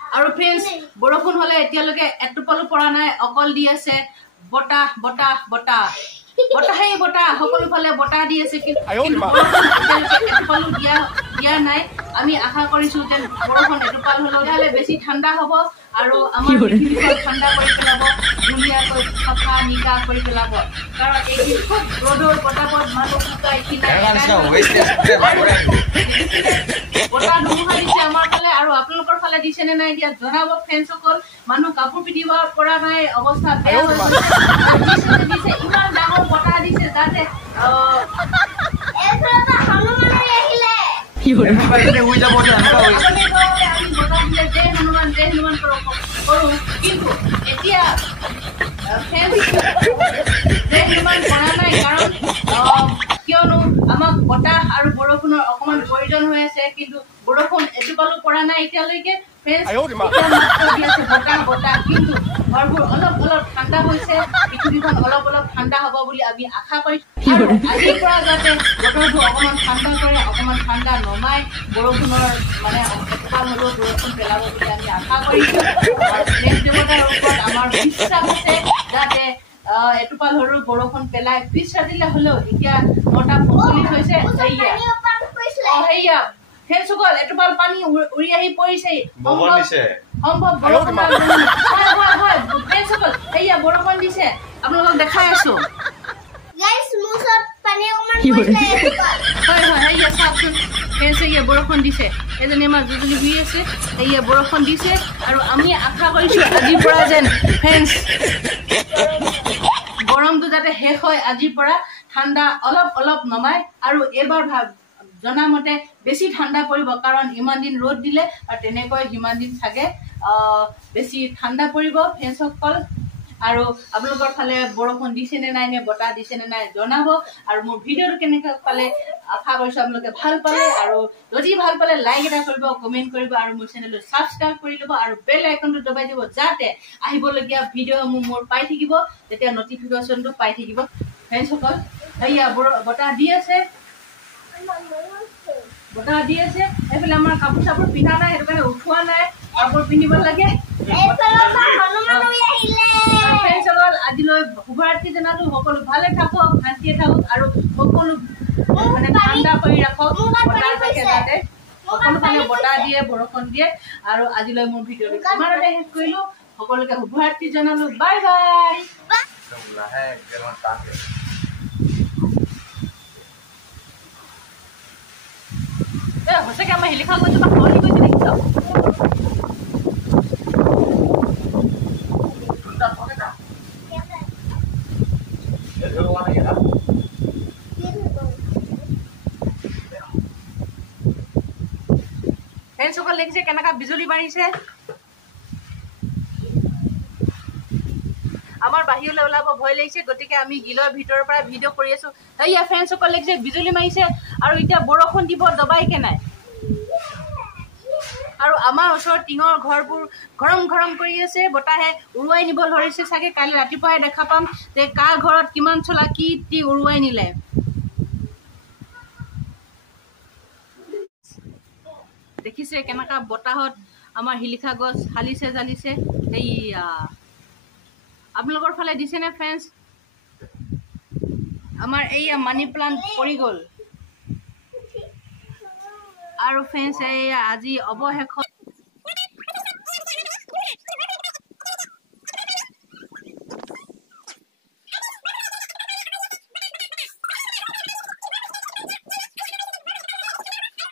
আৰু ফ্ৰেন্ডছ বৰষুণ হলে এতিয়ালৈকে এটোপালো পৰা নাই অকল দি আছে বতাহ বতাহ বতাহ বতাহেই বতাহ সকলো ফালে বতাহ দি আছে কিন্তু এটোপালো দিয়া নাই আমি আশা কৰিছো যে বৰষুণ এটোপাল হলে বেছি ঠাণ্ডা হ'ব আৰু আমাৰ পৃথিৱীখন ঠাণ্ডা কৰি পেলাব ধুনীয়াকৈ চাফা নিকা কৰি পেলাব কাৰণ এই খুব ৰ'দৰ বতাহত মানুহ শুকাই খিনাই বতাহ ধুমুহা দিছে আমাৰ ফালে আৰু আপোনালোকৰ ফালে দিছে নে নাই এতিয়া জনাব ফ্ৰেন্ডসকল মানুহ কাপোৰ পিন্ধিব পৰা নাই অৱস্থা বেয়া হৈছে ইমান ডাঙৰ বতাহ দিছে যাতে কিন্তু এতিয়া কিয়নো আমাক বতাহ আৰু বৰষুণৰ অকমান প্ৰয়োজন হৈ আছে কিন্তু বৰষুণ এটোপালো পৰা নাই এতিয়ালৈকে বতাহ বতাহ কিন্তু ঘৰবোৰ অলপ অলপ ঠাণ্ডা হৈছে পৃথিৱীখন অলপ অলপ ঠাণ্ডা হ'ব বুলি আমি আশা কৰিছো আজিৰ পৰা যাতে বতৰটো অকমান ঠাণ্ডা কৰে অকমান ঠাণ্ডা নমাই বৰষুণৰ মানে এটোপাল হ'লেও বৰষুণ পেলাব বুলি আমি আশা কৰিছো নেক্সট দেৱতাৰ ওপৰত আমাৰ বিশ্বাস আছে যাতে এটোপাল হ'লেও বৰষুণ পেলাই পিছ ৰাতিলে হ'লেও এতিয়া 9:45 হৈছে সেয়া ফ্ৰেন্ডসকল এটোপাল পানী উৰি আহি পৰিছে সম্ভৱ বৰষুণ হয় ফ্ৰেন্ডসকল সেয়া বৰষুণ দিছে আপোনালোকক দেখাই আছো বৰষুণ দিছে এজনী আমাৰ দুজনী ঘূৰি আছে সেয়া বৰষুণ দিছে আৰু আমি আশা কৰিছো আজিৰ পৰা যেন ফ্ৰেন্ডছ গৰমটো যাতে শেষ হয় আজিৰ পৰা ঠাণ্ডা অলপ অলপ নমাই আৰু এবাৰ জনামতে বেছি ঠাণ্ডা পৰিব কাৰণ ইমান দিন ৰ'দ দিলে আৰু তেনেকৈ সিমান দিন চাগে বেছি ঠাণ্ডা পৰিব ফ্ৰেন্ডসকল আৰু আপোনালোকৰ ফালে বৰষুণ দিছে নে নাই নে বতাহ দিছে নে নাই জনাব আৰু মোৰ ভিডিঅ'টো কেনেকৈ পালে আশা কৰিছো আপোনালোকে ভাল পালে আৰু যদি ভাল পালে লাইক এটা কৰিব কমেণ্ট কৰিব আৰু মোৰ চেনেলটো ছাবস্ক্ৰাইব কৰি ল'ব আৰু বেল আইকনটো দবাই দিব যাতে আহিবলগীয়া ভিডিঅ' মোৰ পাই থাকিব তেতিয়া নটিফিকেশ্যনটো পাই থাকিব ফ্ৰেন্ডসকল সেয়া বতাহ দি আছে এইফালে আমাৰ কাপোৰ চাপোৰ পিন্ধা নাই সেইটো কাৰণে উঠোৱা নাই কাপোৰ পিন্ধিব লাগে আজিলৈ শুভৰাত্ৰি জনালো সকলো ভালে থাকক শান্তিয়ে থাকক আৰু সকলো মানে ঠাণ্ডা কৰি ৰাখক যাতে সকলো ফালে বতাহ দিয়ে বৰষুণ দিয়ে আৰু আজিলৈ মোৰ ভিডিঅ'টো ইমানতে শেষ কৰিলো সকলোকে শুভৰাত্ৰি জনালো বাই বাই সঁচাকে আমাৰ শিলিখা গৈছো বা সলনি গৈছে দেখিছ ফ্ৰেন্ডসকল দেখিছে কেনেকা বিজুলী মাৰিছে আমাৰ বাহিৰলৈ ওলাব ভয় লাগিছে গতিকে আমি গিলৰ ভিতৰৰ পৰা ভিডিঅ' কৰি আছো সেয়া ফ্ৰেন্ডসকল দেখিছে বিজুলী মাৰিছে আৰু এতিয়া বৰষুণ দিব দবাইকে নাই আৰু আমাৰ ওচৰত টিঙৰ ঘৰবোৰ ঘৰম ঘৰম কৰি আছে বতাহে উৰুৱাই নিব ধৰিছে চাগে কাইলৈ ৰাতিপুৱাই দেখা পাম যে কাৰ ঘৰত কিমান চলা কি উৰুৱাই নিলে দেখিছে কেনেকা বতাহত আমাৰ শিলিখা গছ হালিছে জালিছে এইয়া আপোনালোকৰ ফালে দিছে নে ফ্ৰেন্ডছ আমাৰ এইয়া মানি প্লান্ট পৰি গ'ল আৰু ফ্ৰেন্ডছ এইয়া আজি অৱশেষত